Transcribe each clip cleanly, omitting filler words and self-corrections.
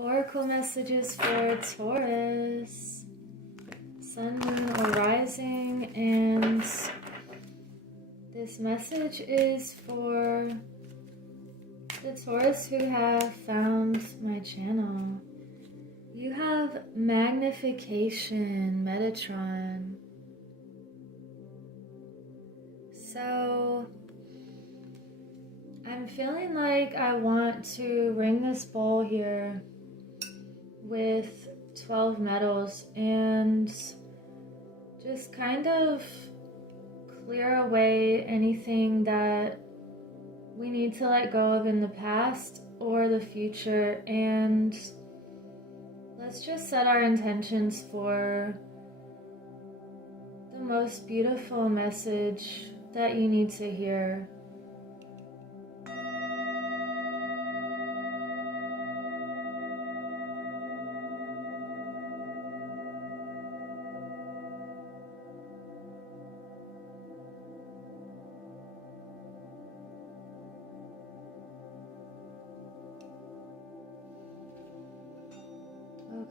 Oracle messages for Taurus, Sun, Moon, or Rising, and this message is for the Taurus who have found my channel. You have magnification, Metatron. So I'm feeling like I want to ring this bowl here with 12 metals and just kind of clear away anything that we need to let go of in the past or the future, and let's just set our intentions for the most beautiful message that you need to hear.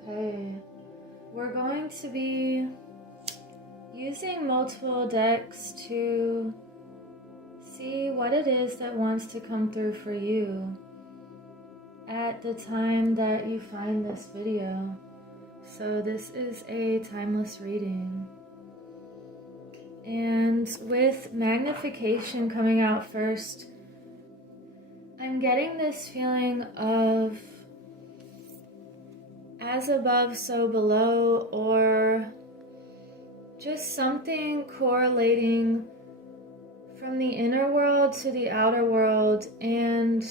Okay, we're going to be using multiple decks to see what it is that wants to come through for you at the time that you find this video. So this is a timeless reading. And with magnification coming out first, I'm getting this feeling of as above, so below, or just something correlating from the inner world to the outer world. And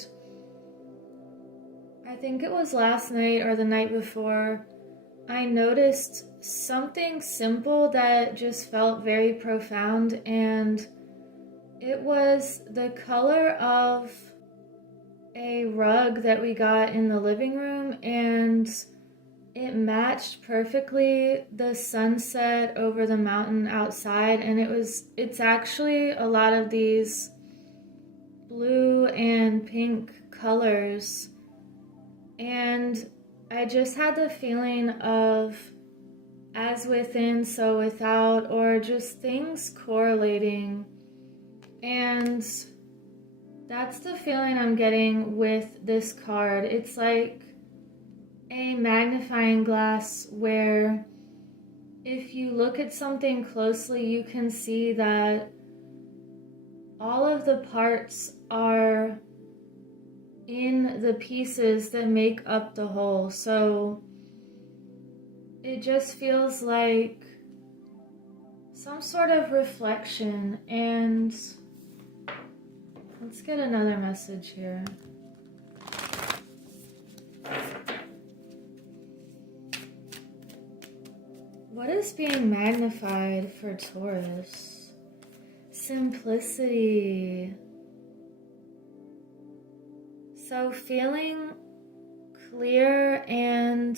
I think it was last night or the night before, I noticed something simple that just felt very profound, and it was the color of a rug that we got in the living room, and it matched perfectly the sunset over the mountain outside. And it's actually a lot of these blue and pink colors, and I just had the feeling of as within, so without, or just things correlating. And that's the feeling I'm getting with this card. It's like a magnifying glass where if you look at something closely, you can see that all of the parts are in the pieces that make up the whole. So it just feels like some sort of reflection. And let's get another message here. What is being magnified for Taurus? Simplicity. So feeling clear and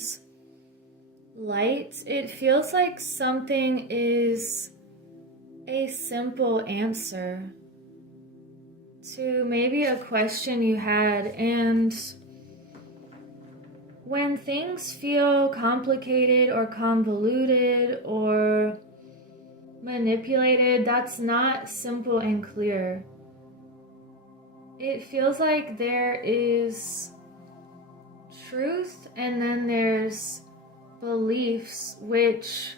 light. It feels like something is a simple answer to maybe a question you had. And when things feel complicated or convoluted or manipulated, that's not simple and clear. It feels like there is truth and then there's beliefs, which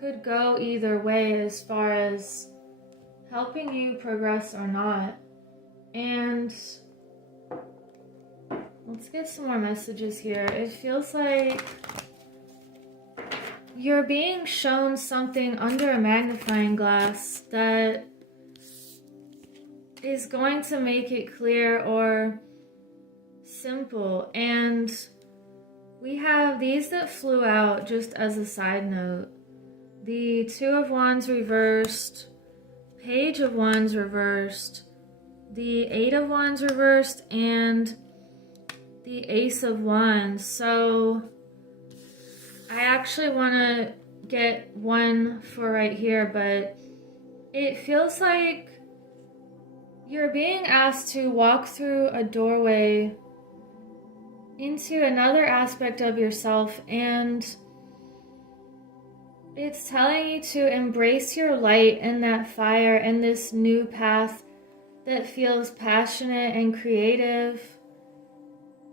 could go either way as far as helping you progress or not. And let's get some more messages here. It feels like you're being shown something under a magnifying glass that is going to make it clear or simple. And we have these that flew out just as a side note. The Two of Wands reversed, Page of Wands reversed, the Eight of Wands reversed, and the Ace of Wands. So I actually want to get one for right here, but it feels like you're being asked to walk through a doorway into another aspect of yourself, and it's telling you to embrace your light and that fire and this new path that feels passionate and creative.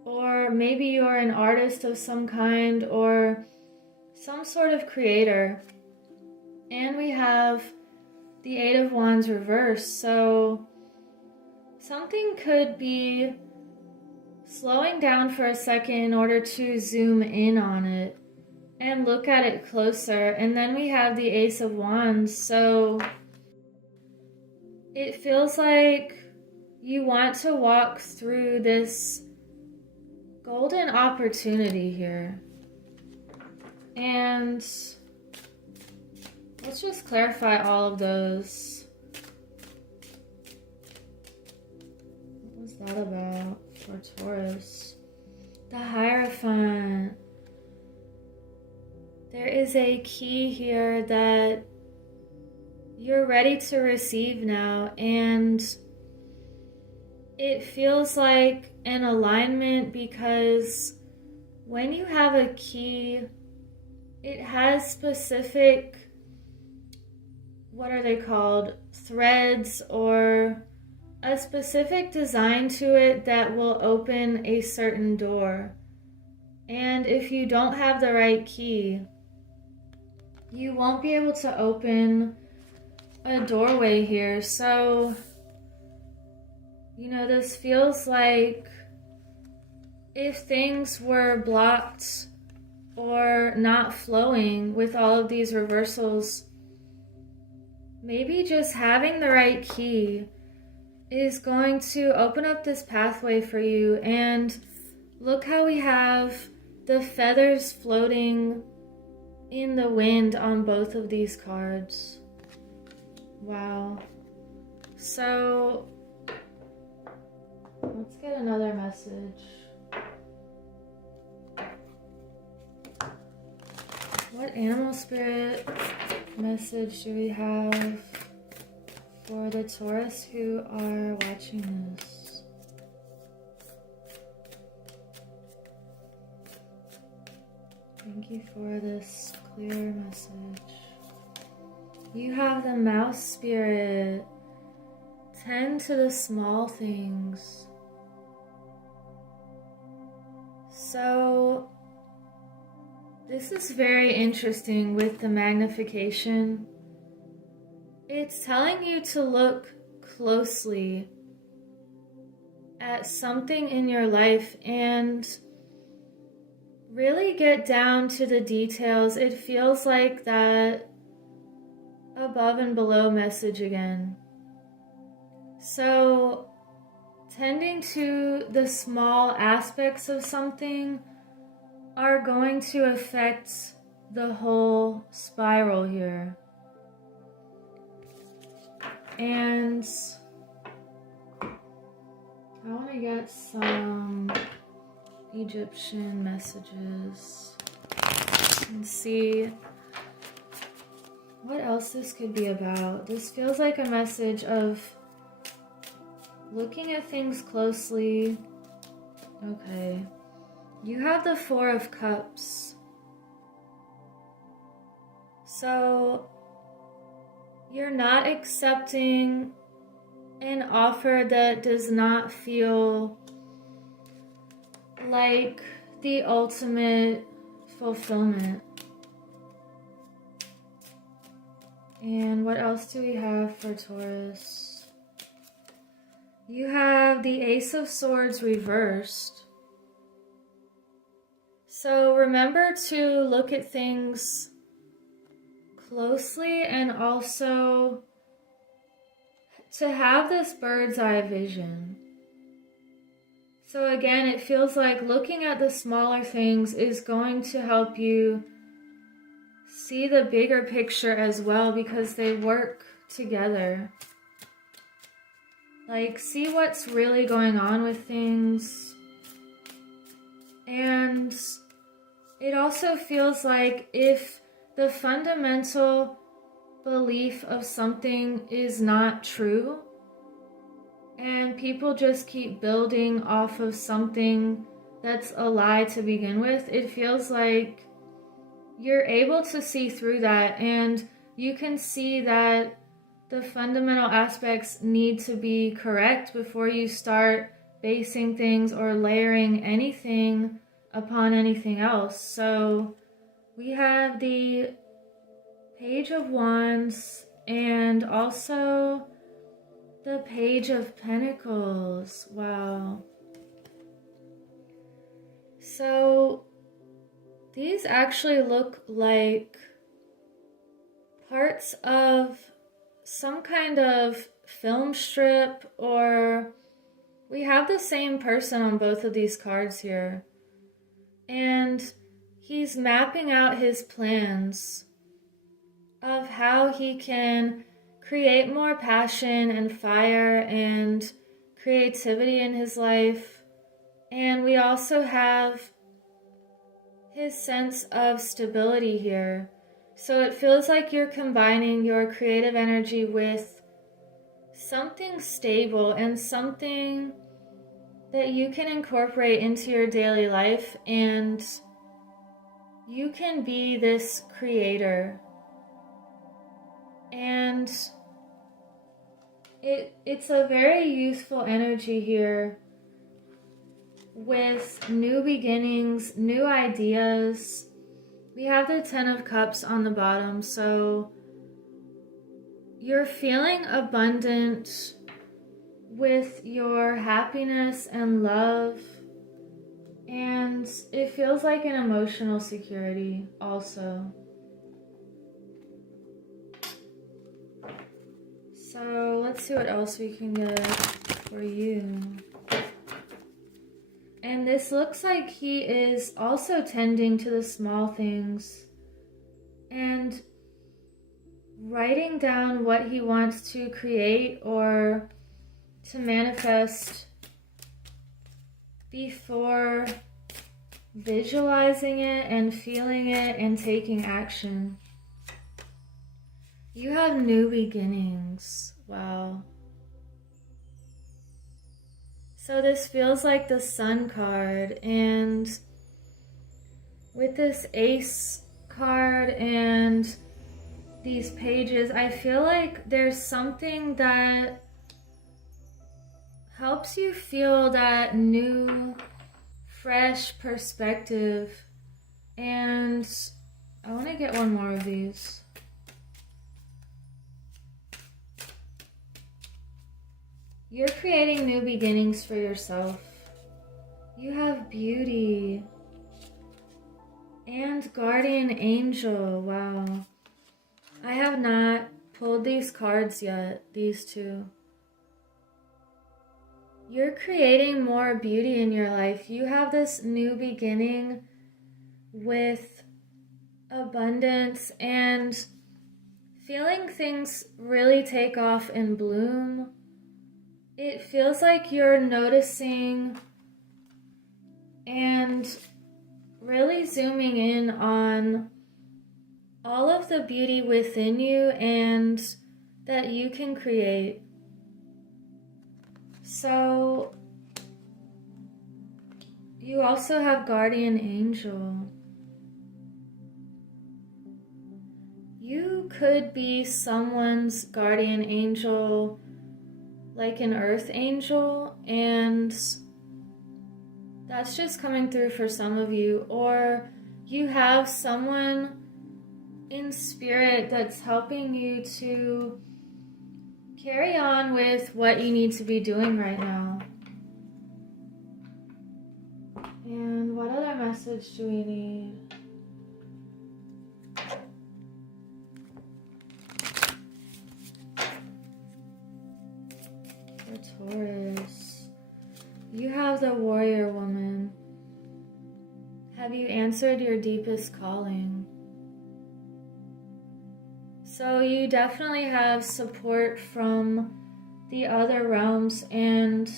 Or maybe you're an artist of some kind or some sort of creator. And we have the Eight of Wands reversed. So something could be slowing down for a second in order to zoom in on it and look at it closer. And then we have the Ace of Wands. So it feels like you want to walk through this golden opportunity here. And let's just clarify all of those. What was that about for Taurus? The Hierophant. There is a key here that you're ready to receive now, and it feels like an alignment because when you have a key, it has specific, what are they called, threads or a specific design to it that will open a certain door. And if you don't have the right key, you won't be able to open a doorway here. So, you know, this feels like if things were blocked or not flowing with all of these reversals, maybe just having the right key is going to open up this pathway for you. And look how we have the feathers floating in the wind on both of these cards. Wow. So let's get another message. What animal spirit message do we have for the Taurus who are watching this? Thank you for this clear message. You have the mouse spirit. Tend to the small things. So this is very interesting with the magnification. It's telling you to look closely at something in your life and really get down to the details. It feels like that above and below message again. So tending to the small aspects of something are going to affect the whole spiral here. And I want to get some Egyptian messages and see what else this could be about. This feels like a message of looking at things closely. Okay. You have the Four of Cups. So you're not accepting an offer that does not feel like the ultimate fulfillment. And what else do we have for Taurus? You have the Ace of Swords reversed. So remember to look at things closely and also to have this bird's eye vision. So again, it feels like looking at the smaller things is going to help you see the bigger picture as well, because they work together. Like, see what's really going on with things. And it also feels like if the fundamental belief of something is not true, and people just keep building off of something that's a lie to begin with, it feels like you're able to see through that, and you can see that the fundamental aspects need to be correct before you start basing things or layering anything upon anything else. So we have the Page of Wands and also the Page of Pentacles. Wow. So these actually look like parts of some kind of film strip, or we have the same person on both of these cards here. And he's mapping out his plans of how he can create more passion and fire and creativity in his life. And we also have his sense of stability here. So it feels like you're combining your creative energy with something stable and something that you can incorporate into your daily life, and you can be this creator. And it's a very youthful energy here with new beginnings, new ideas. We have the Ten of Cups on the bottom, so you're feeling abundant with your happiness and love, and it feels like an emotional security also. So let's see what else we can get for you. And this looks like he is also tending to the small things and writing down what he wants to create or to manifest before visualizing it and feeling it and taking action. You have new beginnings. Wow. So this feels like the Sun card, and with this Ace card and these pages, I feel like there's something that helps you feel that new, fresh perspective. And I want to get one more of these. You're creating new beginnings for yourself. You have beauty and guardian angel. Wow. I have not pulled these cards yet, these two. You're creating more beauty in your life. You have this new beginning with abundance and feeling things really take off and bloom. It feels like you're noticing and really zooming in on all of the beauty within you and that you can create. So you also have guardian angel. You could be someone's guardian angel, like an earth angel, and that's just coming through for some of you. Or you have someone in spirit that's helping you to carry on with what you need to be doing right now. And what other message do we need? For Taurus, you have the warrior woman. Have you answered your deepest calling? So you definitely have support from the other realms, and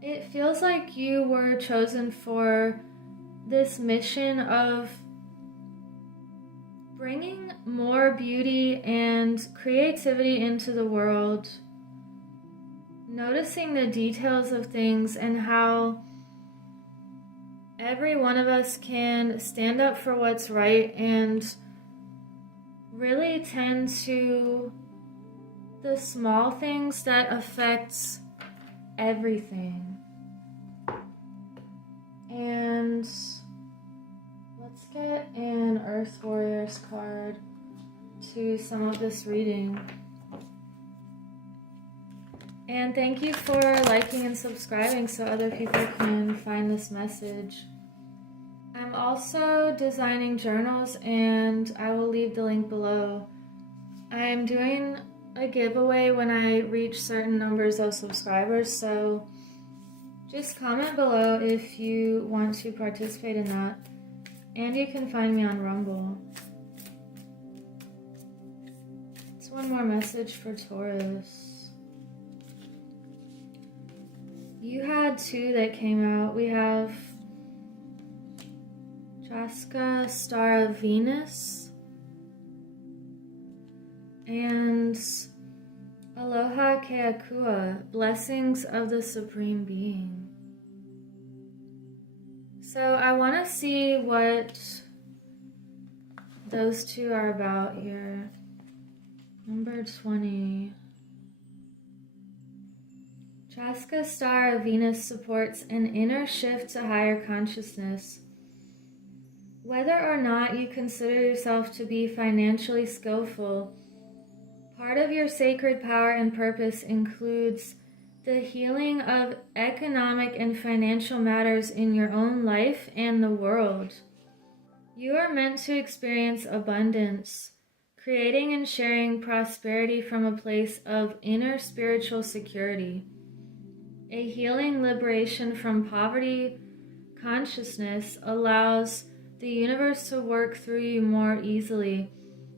it feels like you were chosen for this mission of bringing more beauty and creativity into the world, noticing the details of things and how every one of us can stand up for what's right and really tend to the small things that affects everything. And let's get an Earth Warriors card to sum up this reading. And thank you for liking and subscribing so other people can find this message. I'm also designing journals and I will leave the link below. I'm doing a giveaway when I reach certain numbers of subscribers, so just comment below if you want to participate in that. And you can find me on Rumble. It's one more message for Taurus. You had two that came out. We have Jaska, Star of Venus, and Aloha Keakua, Blessings of the Supreme Being. So I want to see what those two are about here. Number 20. Jaska, Star of Venus supports an inner shift to higher consciousness. Whether or not you consider yourself to be financially skillful, part of your sacred power and purpose includes the healing of economic and financial matters in your own life and the world. You are meant to experience abundance, creating and sharing prosperity from a place of inner spiritual security. A healing liberation from poverty consciousness allows the universe to work through you more easily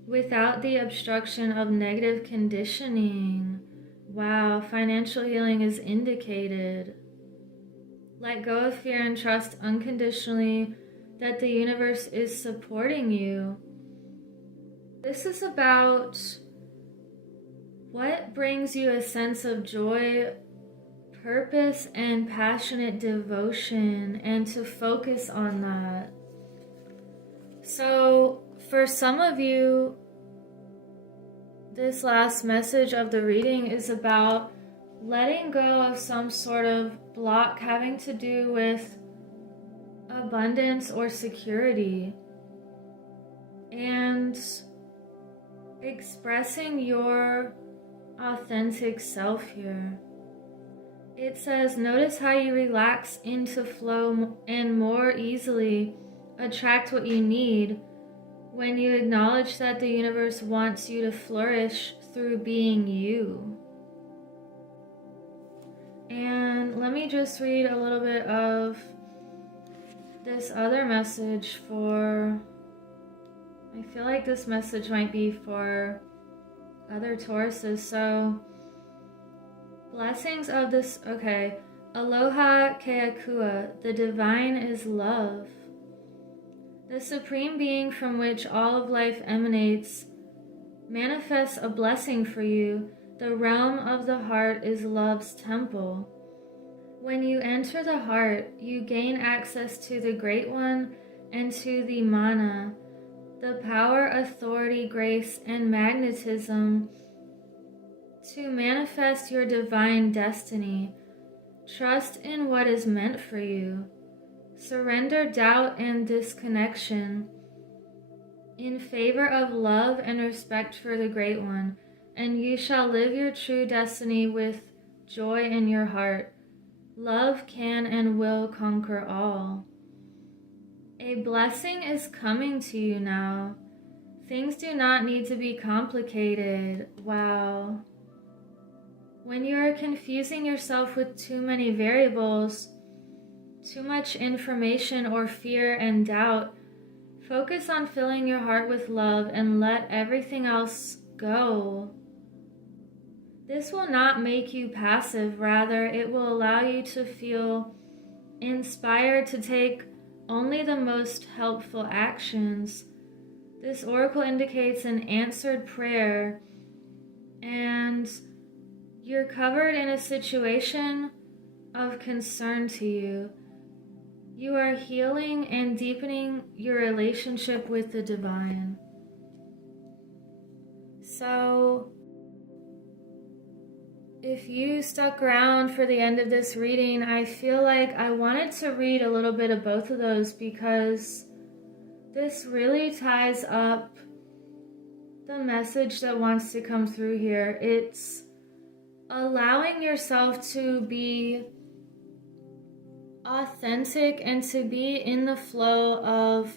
without the obstruction of negative conditioning. Wow, financial healing is indicated. Let go of fear and trust unconditionally that the universe is supporting you. This is about what brings you a sense of joy, purpose, and passionate devotion, and to focus on that. So for some of you, this last message of the reading is about letting go of some sort of block having to do with abundance or security and expressing your authentic self here. It says, notice how you relax into flow and more easily attract what you need when you acknowledge that the universe wants you to flourish through being you. And let me just read a little bit of this other message for, I feel like this message might be for other Tauruses. So, blessings of this, okay. Aloha Keakua, the divine is love. The supreme being from which all of life emanates manifests a blessing for you. The realm of the heart is love's temple. When you enter the heart, you gain access to the Great One and to the mana, the power, authority, grace, and magnetism to manifest your divine destiny. Trust in what is meant for you. Surrender doubt and disconnection in favor of love and respect for the Great One, and you shall live your true destiny with joy in your heart. Love can and will conquer all. A blessing is coming to you now. Things do not need to be complicated. Wow. When you are confusing yourself with too many variables, too much information, or fear and doubt, focus on filling your heart with love and let everything else go. This will not make you passive. Rather, it will allow you to feel inspired to take only the most helpful actions. This oracle indicates an answered prayer, and You're covered in a situation of concern to you. You are healing and deepening your relationship with the divine. So, if you stuck around for the end of this reading, I feel like I wanted to read a little bit of both of those because this really ties up the message that wants to come through here. It's allowing yourself to be authentic and to be in the flow of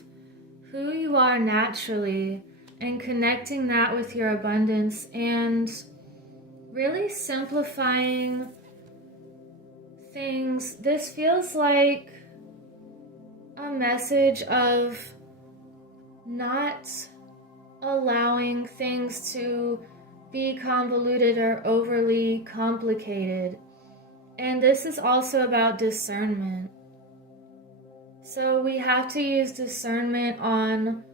who you are naturally and connecting that with your abundance and really simplifying things. This feels like a message of not allowing things to be convoluted or overly complicated. And this is also about discernment. So we have to use discernment on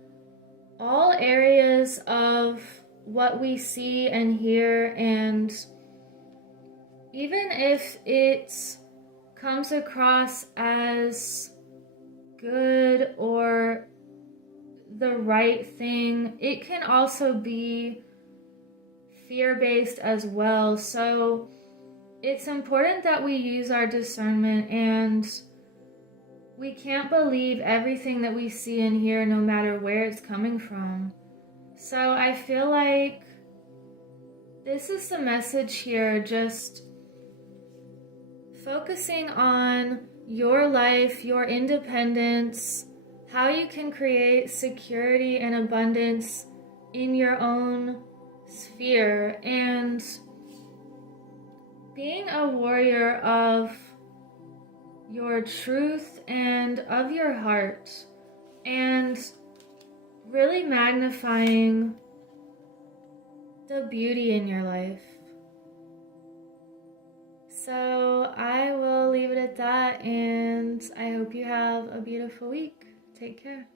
all areas of what we see and hear, and even if it comes across as good or the right thing, it can also be fear-based as well. So it's important that we use our discernment, and we can't believe everything that we see and hear no matter where it's coming from. So I feel like this is the message here, just focusing on your life, your independence, how you can create security and abundance in your own sphere, and being a warrior of your truth and of your heart, and really magnifying the beauty in your life. So I will leave it at that, and I hope you have a beautiful week. Take care.